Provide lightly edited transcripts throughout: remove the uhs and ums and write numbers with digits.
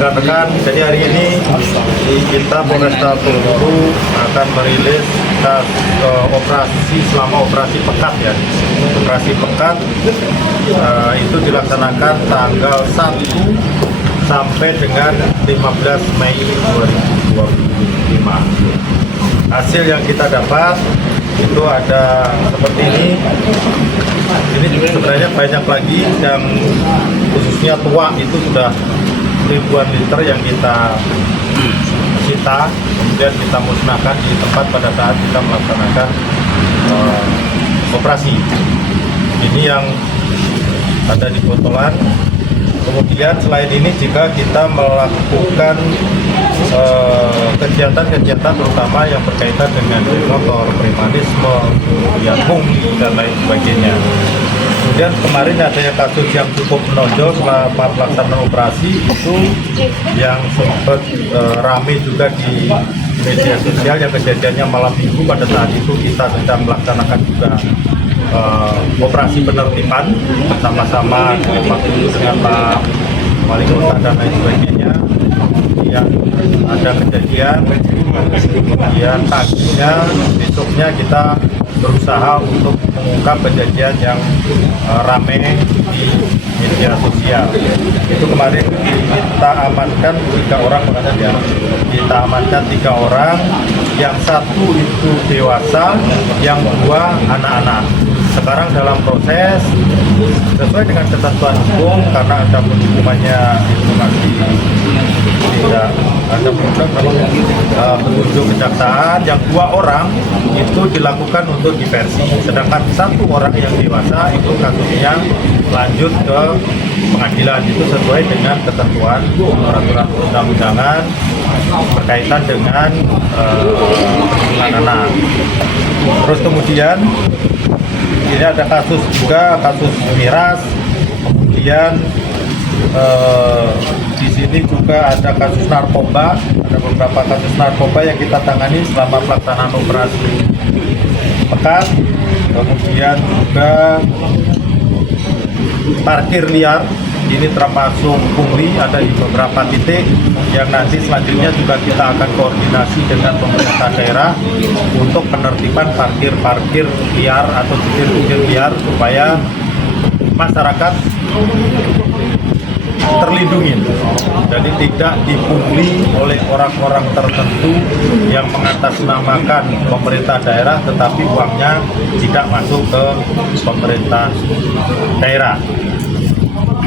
rekan-rekan, jadi hari ini kita Polresta Bengkulu akan merilis operasi selama operasi pekat ya. Operasi pekat itu dilaksanakan tanggal 1 sampai dengan 15 Mei 2025. Hasil yang kita dapat itu ada seperti ini. Ini sebenarnya banyak lagi, yang khususnya tua itu sudah ribuan liter yang kita sita, kemudian kita musnahkan di tempat pada saat kita melaksanakan operasi. Ini yang ada di botolan. Kemudian selain ini jika kita melakukan kegiatan-kegiatan terutama yang berkaitan dengan motor, premanisme, kemudian pungli dan lain sebagainya. Kemudian kemarin adanya kasus yang cukup menonjol selama pelaksanaan operasi itu yang sempat ramai juga di media sosial, yang kejadiannya malam minggu pada saat itu kita sedang melaksanakan juga operasi penertiban bersama-sama dengan Pak Wali Kota dan lain sebagainya. Yang ada kejadian, kemudian paginya, besoknya kita berusaha untuk mengungkap kejadian yang ramai di media sosial. Itu kemarin kita amankan 3 orang, kita amankan 3 orang, yang 1 itu dewasa, yang 2 anak-anak. Sekarang dalam proses sesuai dengan ketentuan hukum, karena ada hukumannya itu masih tidak ada petunjuk kejaksaan. Yang 2 orang itu dilakukan untuk diversi, sedangkan 1 orang yang dewasa itu kasusnya lanjut ke pengadilan. Itu sesuai dengan ketentuan peraturan undang-undangan berkaitan dengan perlindungan anak. Terus kemudian ini ada kasus juga, kasus miras. Kemudian di sini juga ada kasus narkoba, ada beberapa kasus narkoba yang kita tangani selama pelaksanaan operasi pekat. Kemudian juga parkir liar, ini termasuk pungli, ada di beberapa titik yang nanti selanjutnya juga kita akan koordinasi dengan pemerintah daerah untuk penertiban parkir liar atau cutir liar supaya masyarakat terlindungi, jadi tidak dipungli oleh orang-orang tertentu yang mengatasnamakan pemerintah daerah tetapi uangnya tidak masuk ke pemerintah daerah.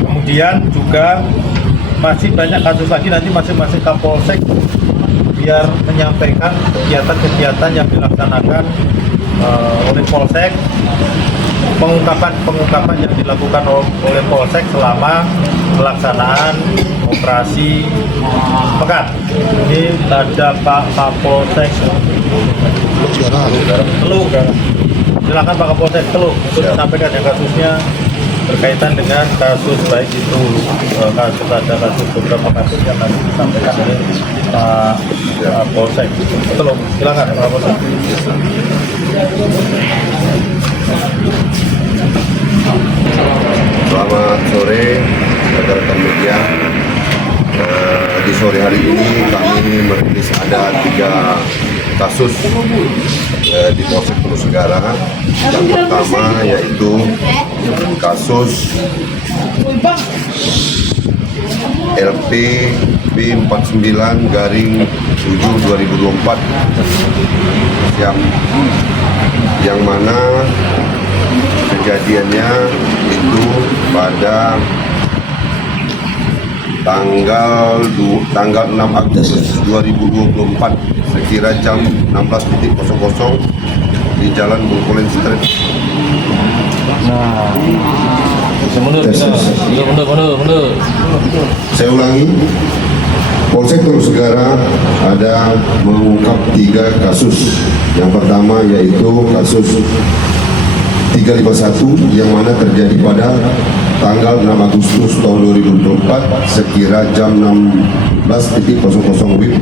Kemudian juga masih banyak kasus lagi, nanti masing-masing Kapolsek biar menyampaikan kegiatan-kegiatan yang dilaksanakan oleh Polsek, pengungkapan yang dilakukan oleh Polsek selama pelaksanaan operasi pekat. Ini ada Pak Kapolsek Teluk. Silakan Pak Kapolsek Teluk untuk sampaikan yang kasusnya berkaitan dengan kasus, baik itu ada kasus beberapa kasus yang nanti disampaikan oleh Pak Polsek Teluk. Silakan Pak Polsek. Selamat sore rekan-rekan media. Di sore hari ini kami merilis ada 3 kasus di Polsek Teluk Segara. Yang pertama yaitu kasus LP B49/7/2024 yang mana kejadiannya itu pada tanggal 6 Agustus 2024 sekira jam 16.00 di Jalan Bengkulen Street. Saya ulangi, Polsek Teluk Segara ada mengungkap 3 kasus. Yang pertama yaitu kasus 351 yang mana terjadi pada tanggal 6 Agustus tahun 2024 sekira jam 16.00 WIB.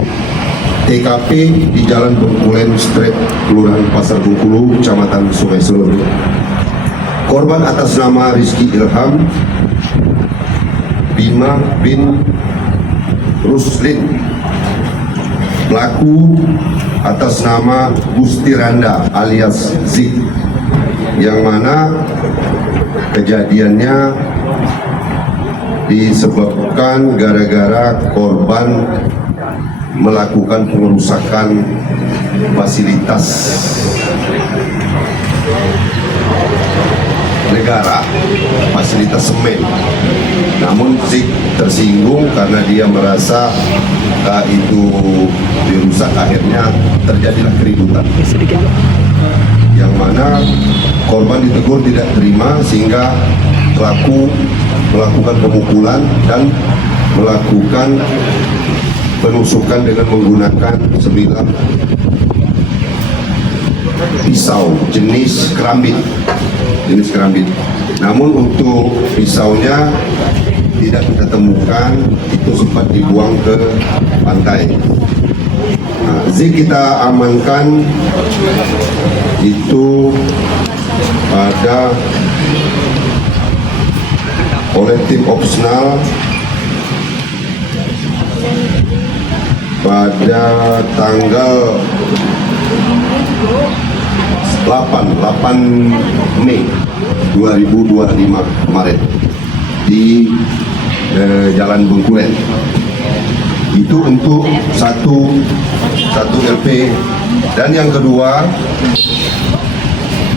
TKP di Jalan Bengkulen Street, Kelurahan Pasar Bengkulu, Kecamatan Sungai Selur. Korban atas nama Rizky Ilham Bima bin Ruslin. Pelaku atas nama Gusti Randa alias Zik, yang mana kejadiannya disebabkan gara-gara korban melakukan pengerusakan fasilitas negara, fasilitas semen. Namun Zik tersinggung karena dia merasa itu dirusak, akhirnya terjadilah keributan. Yang mana korban ditegur tidak terima sehingga pelaku melakukan pemukulan dan melakukan penusukan dengan menggunakan sebilah pisau jenis kerambit. Namun untuk pisaunya tidak kita temukan, itu sempat dibuang ke pantai. Zik kita amankan itu pada oleh tim opsional pada tanggal 8 Mei 2025 kemarin di Jalan Bengkulen. Itu untuk satu LP, dan yang kedua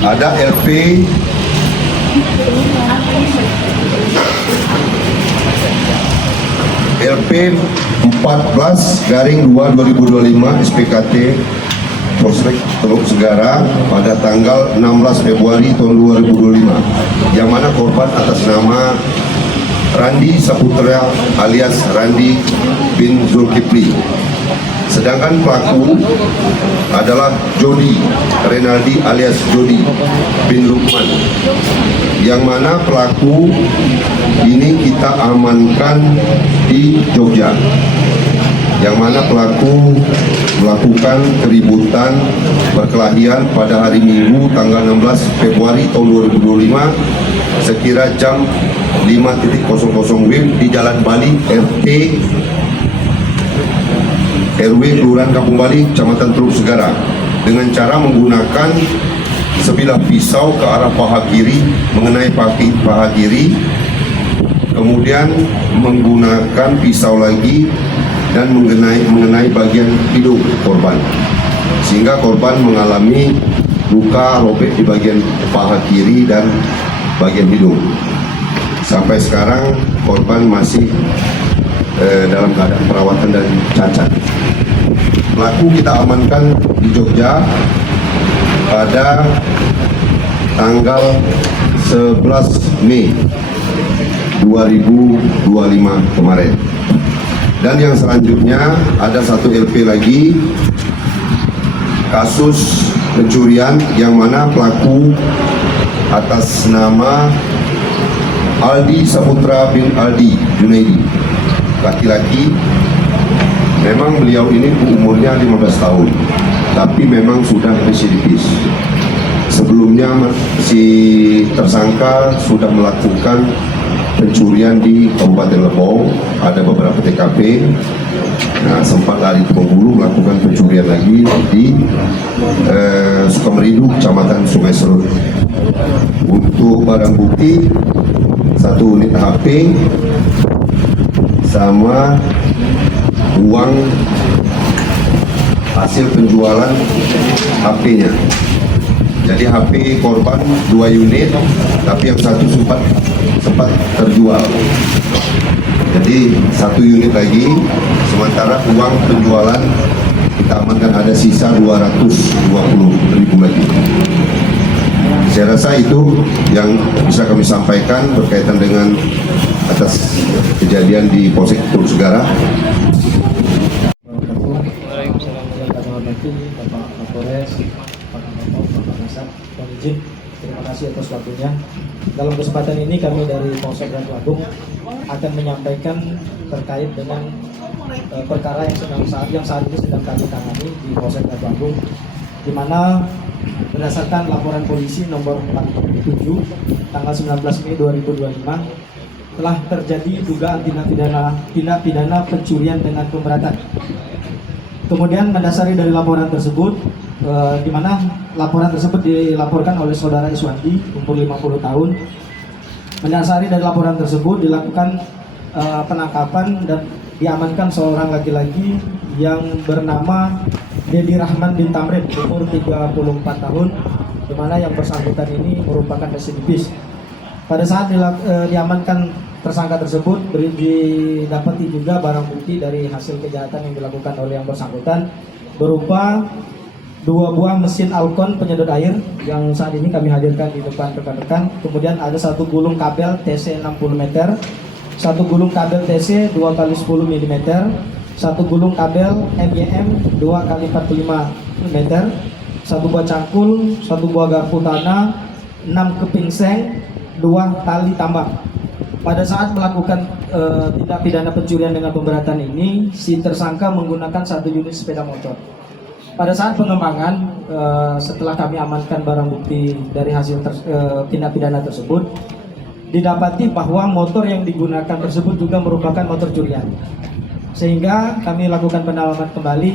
ada LP LP 14/2/2025 SPKT Polsek Teluk Segara pada tanggal 16 Februari tahun 2025, yang mana korban atas nama Randi Saputra alias Randi bin Zulkifli. Sedangkan pelaku adalah Jody Renaldi alias Jody bin Lukman, yang mana pelaku ini kita amankan di Jogja, yang mana pelaku melakukan keributan perkelahian pada hari Minggu tanggal 16 Februari tahun 2025 sekira jam 5.00 WIB di Jalan Bali RT RW Kelurahan Kampung Bali, Kecamatan Teluk Segara, dengan cara menggunakan sebilah pisau ke arah paha kiri, mengenai paha kiri, kemudian menggunakan pisau lagi dan mengenai bagian hidung korban, sehingga korban mengalami luka robek di bagian paha kiri dan bagian hidung. Sampai sekarang korban masih dalam keadaan perawatan dan cacat. Pelaku kita amankan di Jogja pada tanggal 11 Mei 2025 kemarin. Dan yang selanjutnya ada satu LP lagi, kasus pencurian, yang mana pelaku atas nama Aldi Saputra bin Aldi Junaidi, laki-laki. Memang beliau ini umurnya 15 tahun, tapi memang sudah residivis. Sebelumnya si tersangka sudah melakukan pencurian di Kabupaten Lebong, ada beberapa TKP. Nah, sempat lari ke Bengkulu melakukan pencurian lagi di Sukamerindu, Kecamatan Sungai Serut. Untuk barang bukti, 1 unit HP sama uang hasil penjualan HP-nya. Jadi HP korban 2 unit, tapi yang satu sempat terjual. Jadi 1 unit lagi, sementara uang penjualan kita amankan ada sisa 220.000 lagi. Saya rasa itu yang bisa kami sampaikan berkaitan dengan atas kejadian di Polsek Teluk Segara. Bapak Kapolres, Pak Kasat, dan izin, terima kasih atas waktunya. Dalam kesempatan ini kami dari Polsek Ratu Agung akan menyampaikan terkait dengan perkara yang saat ini sedang kami tangani di Polsek Ratu Agung, di mana berdasarkan laporan polisi nomor 47 tanggal 19 Mei 2025 telah terjadi dugaan tindak pidana pencurian dengan pemberatan. Kemudian mendasari dari laporan tersebut, di mana laporan tersebut dilaporkan oleh saudara Iswandi, umur 50 tahun. Mendasari dari laporan tersebut dilakukan penangkapan dan diamankan seorang laki-laki yang bernama Dedi Rahman bin Tamrin, umur 34 tahun, di mana yang bersangkutan ini merupakan residivis. Pada saat diamankan tersangka tersebut, didapati juga barang bukti dari hasil kejahatan yang dilakukan oleh yang bersangkutan berupa 2 buah mesin Alcon penyedot air yang saat ini kami hadirkan di depan rekan-rekan. Kemudian ada 1 gulung kabel TC 60 meter, 1 gulung kabel TC 2x10 mm, 1 gulung kabel MYM 2x45 meter, 1 buah cangkul, 1 buah garpu tanah, 6 keping seng, 2 tali tambang. Pada saat melakukan tindak pidana pencurian dengan pemberatan ini, si tersangka menggunakan 1 unit sepeda motor. Pada saat pengembangan, setelah kami amankan barang bukti dari hasil tindak pidana tersebut, didapati bahwa motor yang digunakan tersebut juga merupakan motor curian. Sehingga kami lakukan pendalaman kembali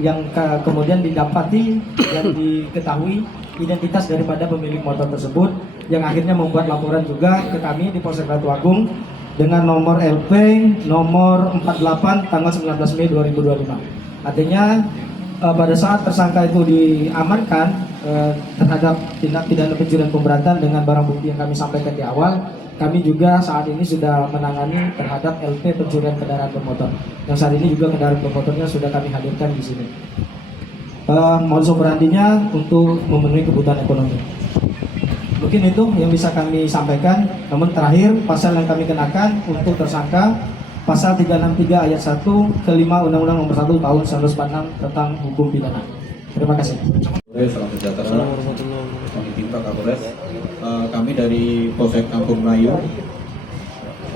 yang kemudian didapati dan diketahui identitas daripada pemilik motor tersebut, yang akhirnya membuat laporan juga ke kami di Polsek Ratu Agung dengan nomor LP nomor 48 tanggal 19 Mei 2025. Artinya pada saat tersangka itu diamankan terhadap tindak pidana pencurian pemberatan dengan barang bukti yang kami sampaikan di awal, kami juga saat ini sudah menangani terhadap LP pencurian kendaraan bermotor. Yang saat ini juga kendaraan bermotornya sudah kami hadirkan di sini. Modus operandinya untuk memenuhi kebutuhan ekonomi. Mungkin itu yang bisa kami sampaikan. Namun terakhir, pasal yang kami kenakan untuk tersangka pasal 363 ayat 1 ke-5 Undang-Undang Nomor 1 Tahun 1946 tentang hukum pidana. Terima kasih. Salam sejahtera. Kami Pinto Kapolres. Kami dari Polsek Kampung Melayu.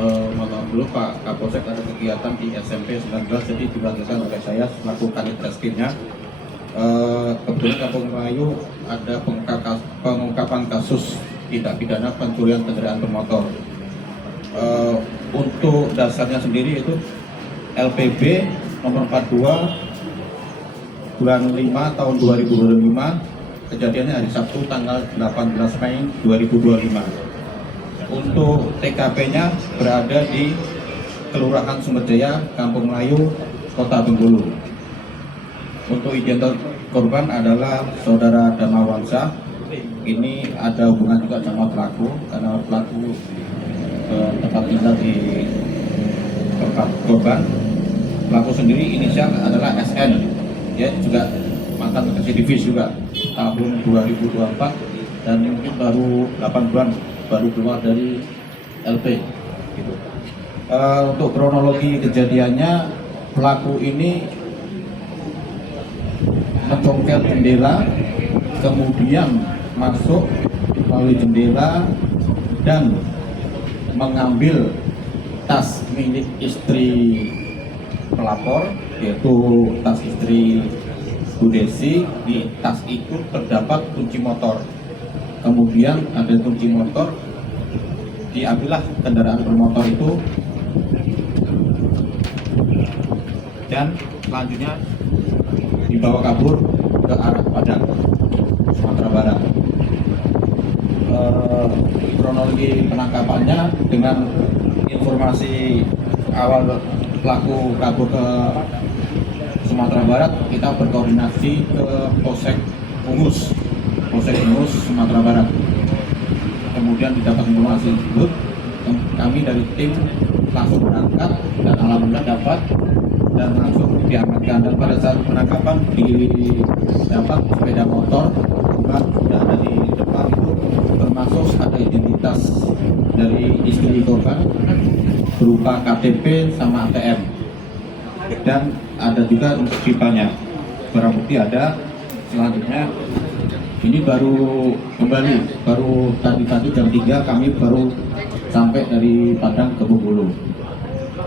Mohon maaf dulu Pak Kapolsek, ada kegiatan di SMP 19, jadi dilakukan oleh saya selaku kanit reskrimnya. Kebetulan Kampung Melayu ada pengungkapan kasus tindak pidana pencurian kendaraan bermotor. Untuk dasarnya sendiri itu LPB nomor 42 bulan 5 tahun 2025, kejadiannya hari Sabtu tanggal 18 Mei 2025. Untuk TKP-nya berada di Kelurahan Sumberjaya, Kampung Melayu, Kota Bengkulu. Untuk identitas korban adalah saudara Damawangsa. Ini ada hubungan juga sama pelaku karena pelaku tempat tinggal di tempat korban. Pelaku sendiri inisial adalah SN, ya juga mantan residivis juga tahun 2024 dan mungkin baru 8 bulan baru keluar dari LP. Gitu. Untuk kronologi kejadiannya, pelaku ini mencongkel jendela, kemudian masuk melalui jendela dan mengambil tas milik istri pelapor, yaitu tas istri Bu Desi. Di tas itu terdapat kunci motor. Kemudian ada kunci motor, diambillah kendaraan bermotor itu dan selanjutnya dibawa kabur ke arah Padang, Sumatera Barat. Kronologi penangkapannya dengan informasi awal pelaku kabur ke Sumatera Barat, kita berkoordinasi ke Polsek Ungus, Sumatera Barat. Kemudian didapat informasi tersebut, kami dari tim langsung berangkat dan alhamdulillah dapat dan langsung diamankan. Dan pada saat penangkapan didapat sepeda motor yang sudah ada di depan itu, termasuk ada identitas dari istri korban berupa KTP sama ATM, dan ada juga untuk pipanya. Barang bukti ada. Selanjutnya ini baru kembali, baru tadi jam 3 kami baru sampai dari Padang ke Bengkulu.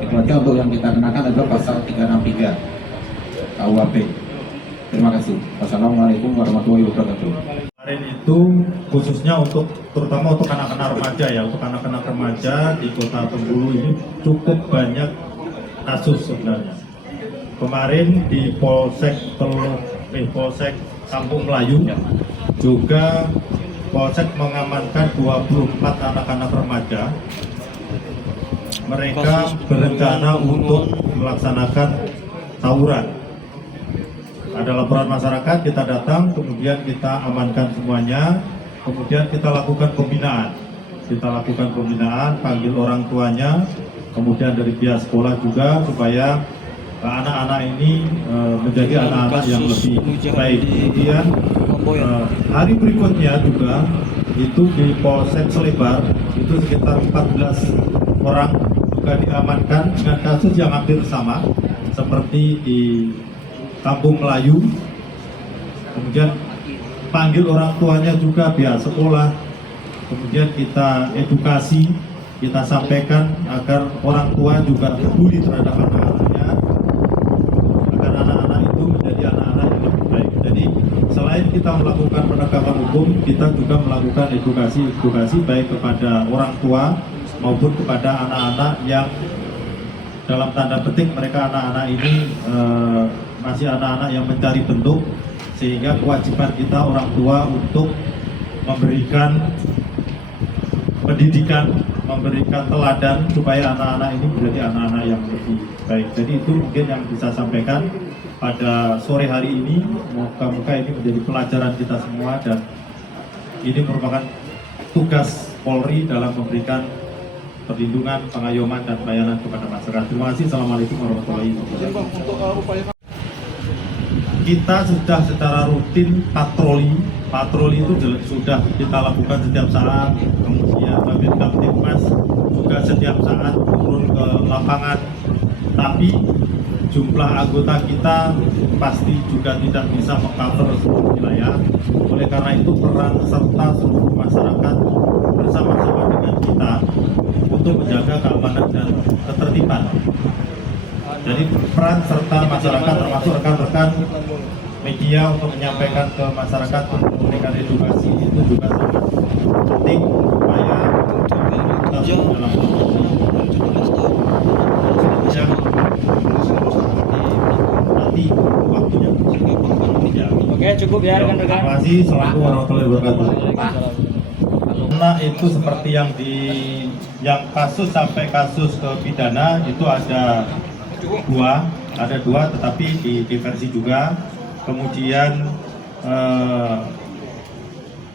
Itu aja untuk yang kita kenakan adalah pasal 363 KUHP. Terima kasih. Wassalamualaikum warahmatullahi wabarakatuh. Kemarin itu khususnya terutama untuk anak-anak remaja ya, untuk anak-anak remaja di Kota Bengkulu ini cukup banyak kasus sebenarnya. Kemarin di Polsek Kampung Melayu juga Polsek mengamankan 24 anak-anak remaja. Mereka berencana untuk melaksanakan tawuran. Ada laporan masyarakat, kita datang, kemudian kita amankan semuanya, kemudian kita lakukan pembinaan. Panggil orang tuanya, kemudian dari pihak sekolah juga, supaya anak-anak ini menjadi anak-anak yang lebih baik. Kemudian hari berikutnya juga, itu di Polsek Selebar, itu sekitar 14 orang juga diamankan dengan kasus yang hampir sama, seperti di Kampung Melayu. Kemudian panggil orang tuanya juga, pihak sekolah, kemudian kita edukasi, kita sampaikan agar orang tua juga peduli terhadap anak-anaknya, agar anak-anak itu menjadi anak-anak yang lebih baik. Jadi selain kita melakukan penegakan hukum, kita juga melakukan edukasi baik kepada orang tua maupun kepada anak-anak yang dalam tanda petik mereka anak-anak ini masih anak-anak yang mencari bentuk, sehingga kewajiban kita orang tua untuk memberikan pendidikan, memberikan teladan supaya anak-anak ini menjadi anak-anak yang lebih baik. Jadi itu mungkin yang bisa sampaikan pada sore hari ini. Moga-moga ini menjadi pelajaran kita semua, dan ini merupakan tugas Polri dalam memberikan perlindungan, pengayoman, dan pelayanan kepada masyarakat. Terima kasih. Assalamualaikum warahmatullahi wabarakatuh. Kita sudah secara rutin patroli itu sudah kita lakukan setiap saat. Kemudian Babin Kamtibmas juga setiap saat turun ke lapangan, tapi jumlah anggota kita pasti juga tidak bisa mengcover seluruh wilayah. Oleh karena itu peran serta seluruh masyarakat bersama-sama dengan kita untuk menjaga keamanan dan ketertiban. Jadi peran serta masyarakat termasuk rekan-rekan media untuk menyampaikan ke masyarakat, untuk memberikan edukasi, itu juga sangat penting supaya kita dalam nanti waktunya. Oke, cukup ya rekan-rekan. Terima kasih. Assalamualaikum warahmatullahi wabarakatuh. Nah, itu seperti yang kasus sampai kasus ke pidana itu ada dua, tetapi diversi juga. Kemudian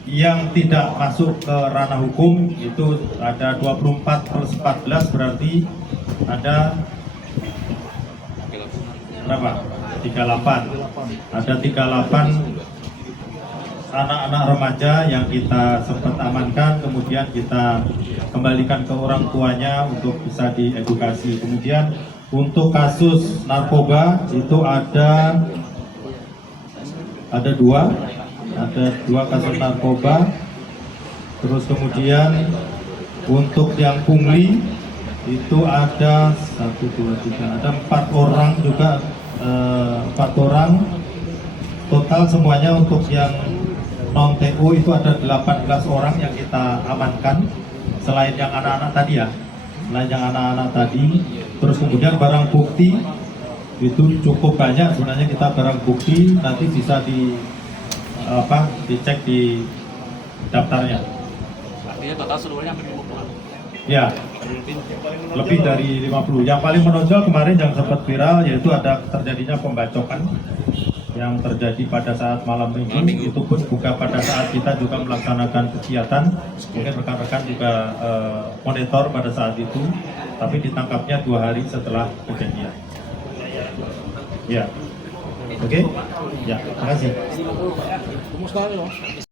yang tidak masuk ke ranah hukum itu ada 24 plus 14, berarti ada berapa? 38. Ada 38 anak-anak remaja yang kita sempat amankan, kemudian kita kembalikan ke orang tuanya untuk bisa diedukasi. Kemudian untuk kasus narkoba itu ada dua kasus narkoba. Terus kemudian untuk yang pungli itu ada 4 orang juga, 4 orang total. Semuanya untuk yang non TO itu ada 18 orang yang kita amankan, selain yang anak-anak tadi. Terus kemudian barang bukti itu cukup banyak sebenarnya. Kita barang bukti nanti bisa dicek di daftarnya. Artinya total seluruhnya hampir 50. Ya, lebih dari 50. Yang paling menonjol kemarin yang sempat viral yaitu ada terjadinya pembacokan yang terjadi pada saat malam minggu. Itu pun bukan pada saat kita juga melaksanakan kegiatan. Mungkin rekan-rekan juga monitor pada saat itu, tapi ditangkapnya 2 hari setelah kejadian. Ya, oke. Ya, terima kasih.